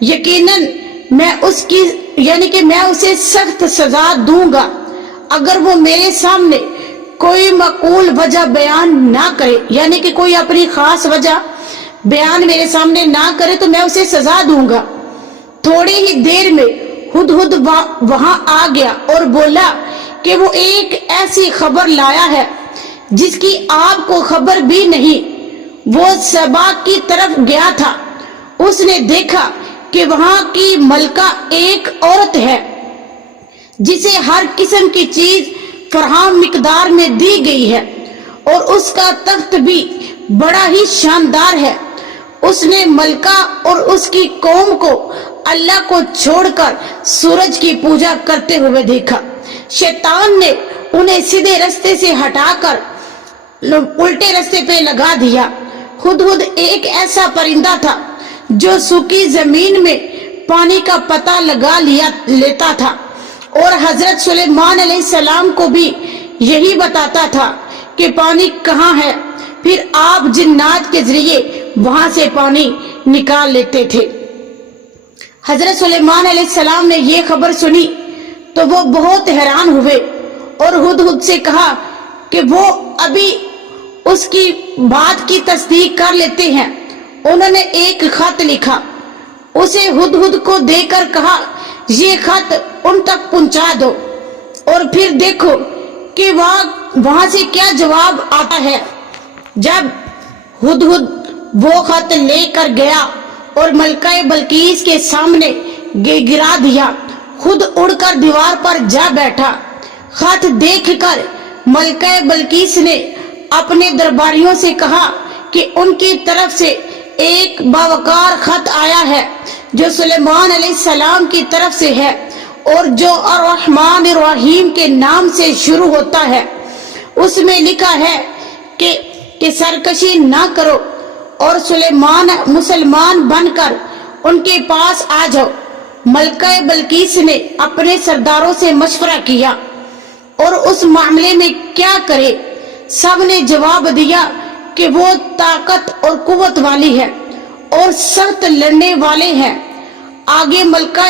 یقیناً میں اس کی یعنی کہ میں اسے سخت سزا دوں گا اگر وہ میرے سامنے کوئی معقول وجہ بیان نہ کرے، یعنی کہ کوئی اپنی خاص وجہ بیان میرے سامنے نہ کرے تو میں اسے سزا دوں گا۔ تھوڑی ہی دیر میں ہدہد وہاں آ گیا اور بولا کہ وہ ایک ایسی خبر لایا ہے جس کی آپ کو خبر بھی نہیں۔ وہ سبا کی طرف گیا تھا، اس نے دیکھا کہ وہاں کی ملکہ ایک عورت ہے جسے ہر قسم کی چیز فراہم مقدار میں دی گئی ہے اور اس کا تخت بھی بڑا ہی شاندار ہے۔ اس نے ملکہ اور اس کی قوم کو اللہ کو چھوڑ کر سورج کی پوجا کرتے ہوئے دیکھا۔ شیطان نے انہیں سیدھے رستے سے ہٹا کر الٹے رستے پہ لگا دیا۔ ہدہد ایک ایسا پرندہ تھا جو سوکی زمین میں پانی کا پتہ لگا لیتا تھا اور حضرت سلیمان علیہ السلام کو بھی یہی بتاتا تھا کہ پانی کہاں ہے، پھر آپ جنات کے ذریعے وہاں سے پانی نکال لیتے تھے۔ حضرت سلیمان علیہ السلام نے یہ خبر سنی تو وہ بہت حیران ہوئے اور ہدہد سے کہا کہ وہ ابھی اس کی بات کی تصدیق کر لیتے ہیں۔ انہوں نے ایک خط لکھا، اسے ہدہد کو دے کر کہا یہ خط ان تک پہنچا دو اور پھر دیکھو کہ وہاں سے کیا جواب آتا ہے۔ جب ہدہد وہ خط لے کر گیا اور ملکہ بلقیس کے سامنے گرا دیا، خود اڑ کر دیوار پر جا بیٹھا۔ خط دیکھ کر ملکہ بلقیس نے اپنے درباریوں سے کہا کہ ان کی طرف سے ایک باوقار خط آیا ہے جو سلیمان علیہ السلام کی طرف سے ہے اور جو الرحمن الرحیم کے نام سے شروع ہوتا ہے۔ اس میں لکھا ہے کہ سرکشی نہ کرو اور مسلمان بن کر ان کے پاس آ جاؤ۔ ملکہ بلقیس نے اپنے سرداروں سے مشورہ کیا اور اس معاملے میں کیا کرے۔ سب نے جواب دیا کہ وہ طاقت اور قوت والی ہے اور سخت لڑنے والے ہیں۔ آگے ملکہ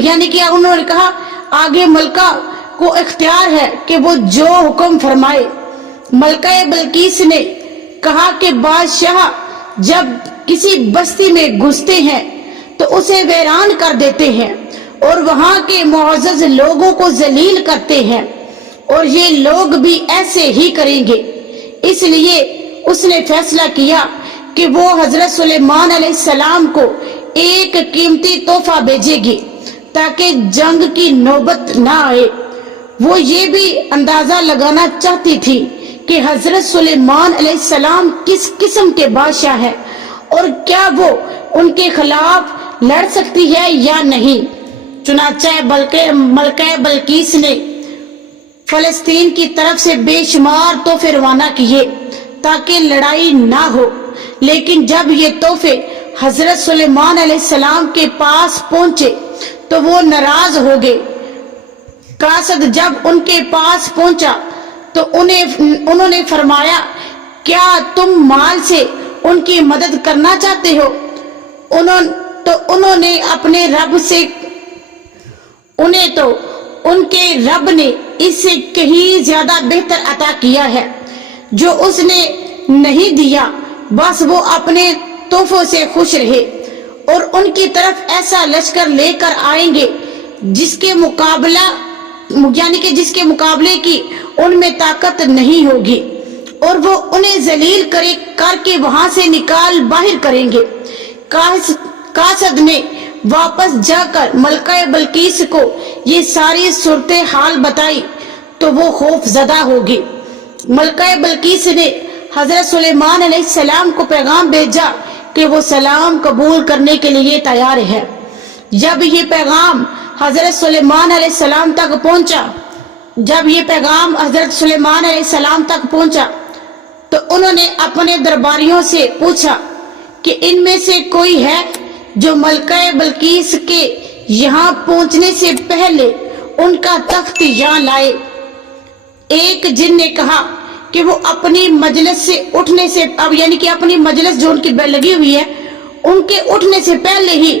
یعنی کہ انہوں نے کہا آگے ملکہ کو اختیار ہے کہ وہ جو حکم فرمائے۔ ملکہ بلقیس نے کہا کہ بادشاہ جب کسی بستی میں گھستے ہیں تو اسے ویران کر دیتے ہیں اور وہاں کے معزز لوگوں کو ذلیل کرتے ہیں، اور یہ لوگ بھی ایسے ہی کریں گے۔ اس لیے اس نے فیصلہ کیا کہ وہ حضرت سلیمان علیہ السلام کو ایک قیمتی تحفہ بھیجے گی تاکہ جنگ کی نوبت نہ آئے۔ وہ یہ بھی اندازہ لگانا چاہتی تھی کہ حضرت سلیمان علیہ السلام کس قسم کے بادشاہ ہیں اور کیا وہ ان کے خلاف لڑ سکتی ہے یا نہیں۔ چنانچہ ملکہ بلقیس نے فلسطین کی طرف سے بے شمار تحفے روانہ کیے تاکہ لڑائی نہ ہو، لیکن جب یہ تحفے حضرت سلیمان علیہ السلام کے پاس پہنچے تو وہ ناراض ہو گئے۔ قاصد جب ان کے پاس پہنچا تو انہوں نے فرمایا کیا تم مال سے ان کی مدد کرنا چاہتے ہو؟ انہوں نے اپنے رب سے انہیں تو ان کے رب نے اس سے کہیں زیادہ بہتر عطا کیا ہے جو اس نے نہیں دیا، بس وہ اپنے تحفوں سے خوش رہے اور ان کی طرف ایسا لشکر لے کر آئیں گے جس کے مقابلے کی ان میں طاقت نہیں ہوگی، اور وہ انہیں ذلیل کر کے وہاں سے نکال باہر کریں گے۔ قاصد نے واپس جا کر ملکہ بلقیس کو یہ ساری صورتحال بتائی تو وہ خوف زدہ ہوگی۔ ملکہ بلقیس نے حضرت سلیمان علیہ السلام کو پیغام بھیجا کہ وہ سلام قبول کرنے کے لیے تیار ہے۔ جب یہ پیغام حضرت سلیمان علیہ السلام تک پہنچا تو انہوں نے اپنے درباریوں سے پوچھا کہ ان میں سے کوئی ہے جو ملکہ بلقیس کے یہاں پہنچنے سے پہلے ان کا تخت یہاں لائے۔ ایک جن نے کہا کہ وہ اپنی مجلس سے اٹھنے سے اپنی مجلس جو ان کی بیل لگی ہوئی ہے ان کے اٹھنے سے پہلے ہی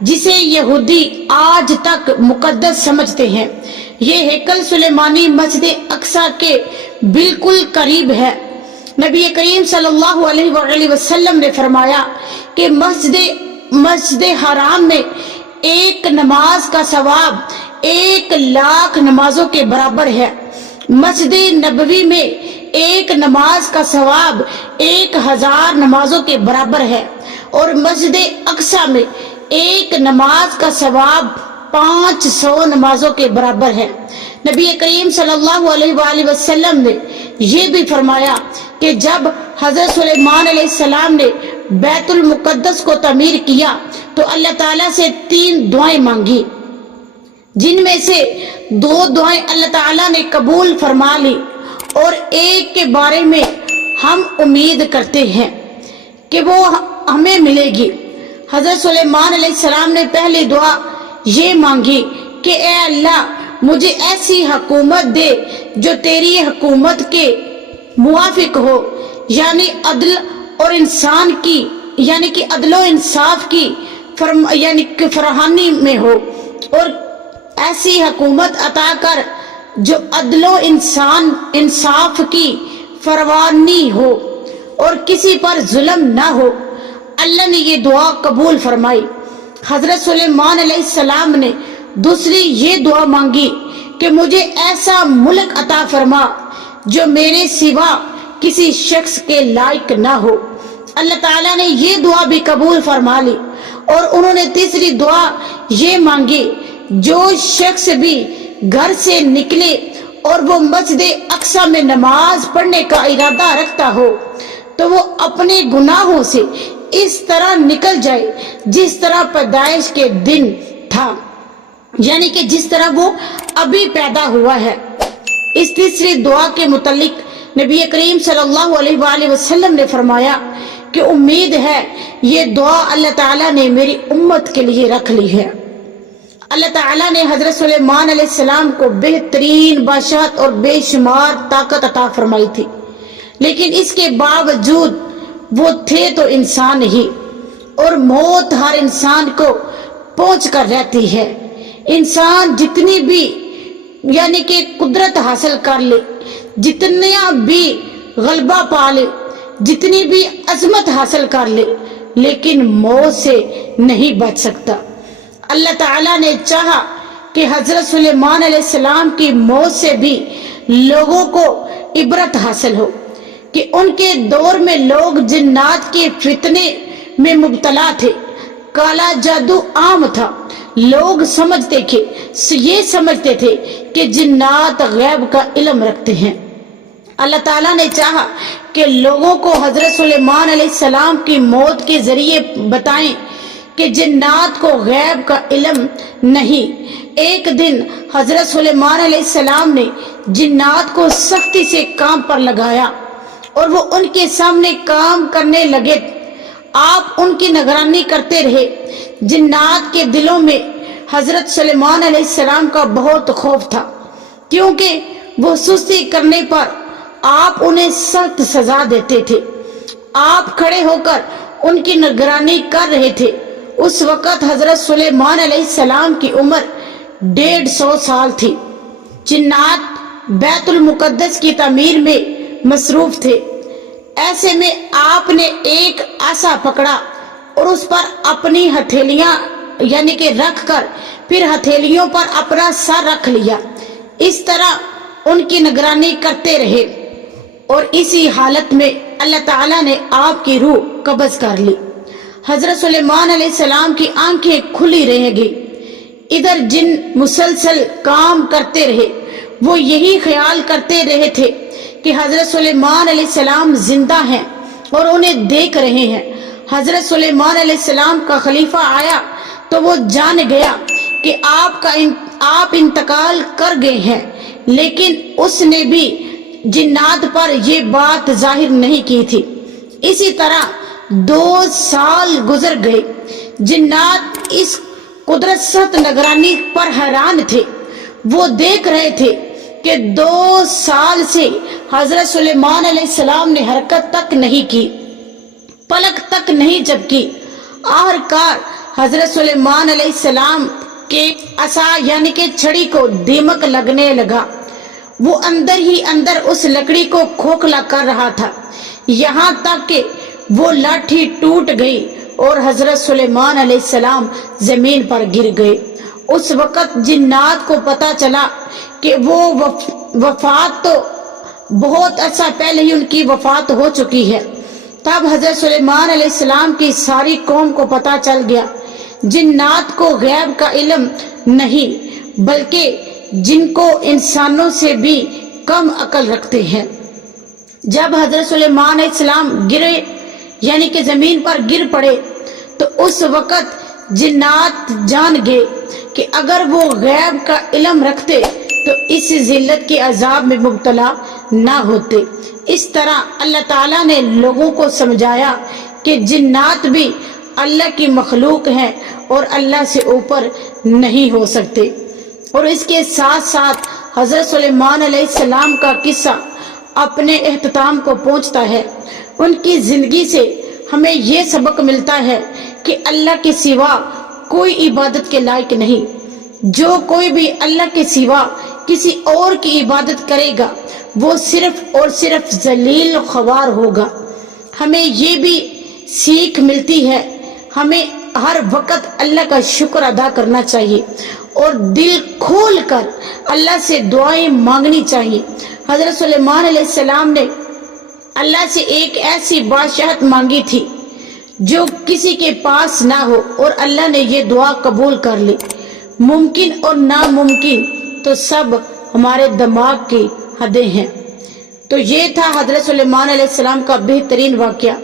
جسے یہودی آج تک مقدس سمجھتے ہیں۔ یہ ہیکل سلیمانی مسجد اقصی کے بالکل قریب ہے۔ نبی کریم صلی اللہ علیہ وآلہ وسلم نے فرمایا کہ مسجد حرام میں ایک نماز کا ثواب 1,00,000 نمازوں کے برابر ہے۔ مسجد نبوی میں ایک نماز کا ثواب 1,000 نمازوں کے برابر ہے، اور مسجد اقصی میں ایک نماز کا ثواب 500 نمازوں کے برابر ہے۔ نبی کریم صلی اللہ علیہ وآلہ وسلم نے یہ بھی فرمایا کہ جب حضرت سلیمان علیہ السلام نے بیت المقدس کو تعمیر کیا تو اللہ تعالیٰ سے 3 دعائیں مانگی، جن میں سے 2 دعائیں اللہ تعالیٰ نے قبول فرما لی، اور ایک کے بارے میں ہم امید کرتے ہیں کہ وہ ہمیں ملے گی۔ حضرت سلیمان علیہ السلام نے پہلی دعا یہ مانگی کہ اے اللہ مجھے ایسی حکومت دے جو تیری حکومت کے موافق ہو، یعنی عدل اور انسان کی کہ عدل و انصاف کی فراہمی میں ہو، اور ایسی حکومت عطا کر جو عدل و انصاف کی فراوانی ہو اور کسی پر ظلم نہ ہو۔ اللہ نے یہ دعا قبول فرمائی۔ حضرت سلیمان علیہ السلام نے دوسری یہ دعا مانگی کہ مجھے ایسا ملک عطا فرما جو میرے سوا کسی شخص کے لائق نہ ہو۔ اللہ تعالیٰ نے یہ دعا بھی قبول فرما لی، اور انہوں نے تیسری دعا یہ مانگی جو شخص بھی گھر سے نکلے اور وہ مسجد اقصی میں نماز پڑھنے کا ارادہ رکھتا ہو تو وہ اپنے گناہوں سے اس طرح نکل جائے جس طرح پیدائش کے دن تھا، یعنی کہ جس طرح وہ ابھی پیدا ہوا ہے۔ اس تیسری دعا کے متعلق نبی کریم صلی اللہ علیہ وآلہ وسلم نے فرمایا کہ امید ہے یہ دعا اللہ تعالیٰ نے میری امت کے لیے رکھ لی ہے۔ اللہ تعالیٰ نے حضرت سلیمان علیہ السلام کو بہترین بادشاہت اور بے شمار طاقت عطا فرمائی تھی، لیکن اس کے باوجود وہ تھے تو انسان ہی، اور موت ہر انسان کو پہنچ کر رہتی ہے۔ انسان جتنی بھی کہ قدرت حاصل کر لے، جتنا بھی غلبہ پا لے، جتنی بھی عظمت حاصل کر لے، لیکن موت سے نہیں بچ سکتا۔ اللہ تعالیٰ نے چاہا کہ حضرت سلیمان علیہ السلام کی موت سے بھی لوگوں کو عبرت حاصل ہو، کہ ان کے دور میں لوگ جنات کے فتنے میں مبتلا تھے، کالا جادو عام تھا، لوگ یہ سمجھتے تھے کہ جنات غیب کا علم رکھتے ہیں۔ اللہ تعالیٰ نے چاہا کہ لوگوں کو حضرت سلیمان علیہ السلام کی موت کے ذریعے بتائیں کہ جنات کو غیب کا علم نہیں۔ ایک دن حضرت سلیمان علیہ السلام نے جنات کو سختی سے کام پر لگایا اور وہ ان کے سامنے کام کرنے لگے۔ آپ ان کی نگرانی کرتے رہے۔ جنات کے دلوں میں حضرت سلیمان علیہ السلام کا بہت خوف تھا، کیونکہ وہ سستی کرنے پر آپ انہیں سخت سزا دیتے تھے۔ آپ کھڑے ہو کر ان کی نگرانی کر رہے تھے۔ اس وقت حضرت سلیمان علیہ السلام کی عمر 150 سال تھی۔ جنات بیت المقدس کی تعمیر میں مصروف تھے۔ ایسے میں آپ نے ایک عصا پکڑا اور اس پر اپنی ہتھیلیاں کہ رکھ کر پھر ہتھیلیوں پر اپنا سر رکھ لیا۔ اس طرح ان کی نگرانی کرتے رہے، اور اسی حالت میں اللہ تعالیٰ نے آپ کی روح قبض کر لی۔ حضرت سلیمان علیہ السلام کی آنکھیں کھلی رہ گئی۔ ادھر جن مسلسل کام کرتے رہے، وہ یہی خیال کرتے رہے تھے کہ حضرت سلیمان علیہ السلام زندہ ہیں اور انہیں دیکھ رہے ہیں۔ حضرت سلیمان علیہ السلام کا خلیفہ آیا تو وہ جان گیا کہ آپ انتقال کر گئے ہیں، لیکن اس نے بھی جنات پر یہ بات ظاہر نہیں کی تھی۔ اسی طرح 2 سال گزر گئے۔ جنات اس قدرت ست نگرانی پر حیران تھے۔ وہ دیکھ رہے تھے کہ 2 سال سے حضرت سلیمان علیہ السلام نے حرکت تک نہیں کی، پلک تک نہیں جھپکی۔ آخرکار حضرت سلیمان علیہ السلام کے عصا یعنی کہ چھڑی کو دیمک لگنے لگا۔ وہ اندر ہی اندر اس لکڑی کو کھوکھلا کر رہا تھا، یہاں تک کہ وہ لاٹھی ٹوٹ گئی اور حضرت سلیمان علیہ السلام زمین پر گر گئے۔ اس وقت جنات کو پتا چلا کہ وہ وفات تو بہت عرصہ پہلے ہی ان کی وفات ہو چکی ہے۔ تب حضرت سلیمان علیہ السلام کی ساری قوم کو پتا چل گیا۔ جنات کو غیب کا علم نہیں، بلکہ جن کو انسانوں سے بھی کم عقل رکھتے ہیں۔ جب حضرت سلیمان علیہ السلام گرے یعنی کہ زمین پر گر پڑے تو اس وقت جنات جان گئے کہ اگر وہ غیب کا علم رکھتے تو اس ذلت کے عذاب میں مبتلا نہ ہوتے۔ اس طرح اللہ تعالیٰ نے لوگوں کو سمجھایا کہ جنات بھی اللہ کی مخلوق ہیں اور اللہ سے اوپر نہیں ہو سکتے۔ اور اس کے ساتھ ساتھ حضرت سلیمان علیہ السلام کا قصہ اپنے اختتام کو پہنچتا ہے۔ ان کی زندگی سے ہمیں یہ سبق ملتا ہے کہ اللہ کے سوا کوئی عبادت کے لائق نہیں۔ جو کوئی بھی اللہ کے سوا کسی اور کی عبادت کرے گا وہ صرف اور صرف ذلیل و خوار ہوگا۔ ہمیں یہ بھی سیکھ ملتی ہے، ہمیں ہر وقت اللہ کا شکر ادا کرنا چاہیے اور دل کھول کر اللہ سے دعائیں مانگنی چاہیے۔ حضرت سلیمان علیہ السلام نے اللہ سے ایک ایسی بادشاہت مانگی تھی جو کسی کے پاس نہ ہو اور اللہ نے یہ دعا قبول کر لی۔ ممکن اور ناممکن تو سب ہمارے دماغ کی حدیں ہیں۔ تو یہ تھا حضرت سلیمان علیہ السلام کا بہترین واقعہ۔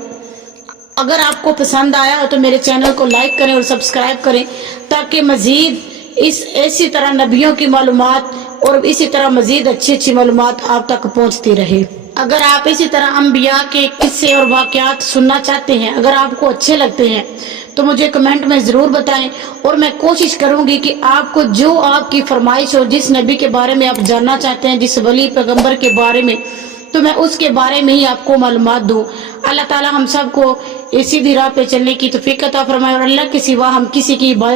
اگر آپ کو پسند آیا ہو تو میرے چینل کو لائک کریں اور سبسکرائب کریں تاکہ مزید اسی طرح نبیوں کی معلومات اور اسی طرح مزید اچھی معلومات آپ تک پہنچتی رہے۔ اگر آپ اسی طرح انبیاء کے قصے اور واقعات سننا چاہتے ہیں، اگر آپ کو اچھے لگتے ہیں تو مجھے کمنٹ میں ضرور بتائیں اور میں کوشش کروں گی کہ آپ کو جو آپ کی فرمائش ہو، جس نبی کے بارے میں آپ جاننا چاہتے ہیں، جس ولی پیغمبر کے بارے میں، تو میں اس کے بارے میں ہی آپ کو معلومات دوں۔ اللہ تعالی ہم سب کو سیدھی راہ پہ چلنے کی توفیق عطا فرمائے اور اللہ کے سوا ہم کسی کی عبادت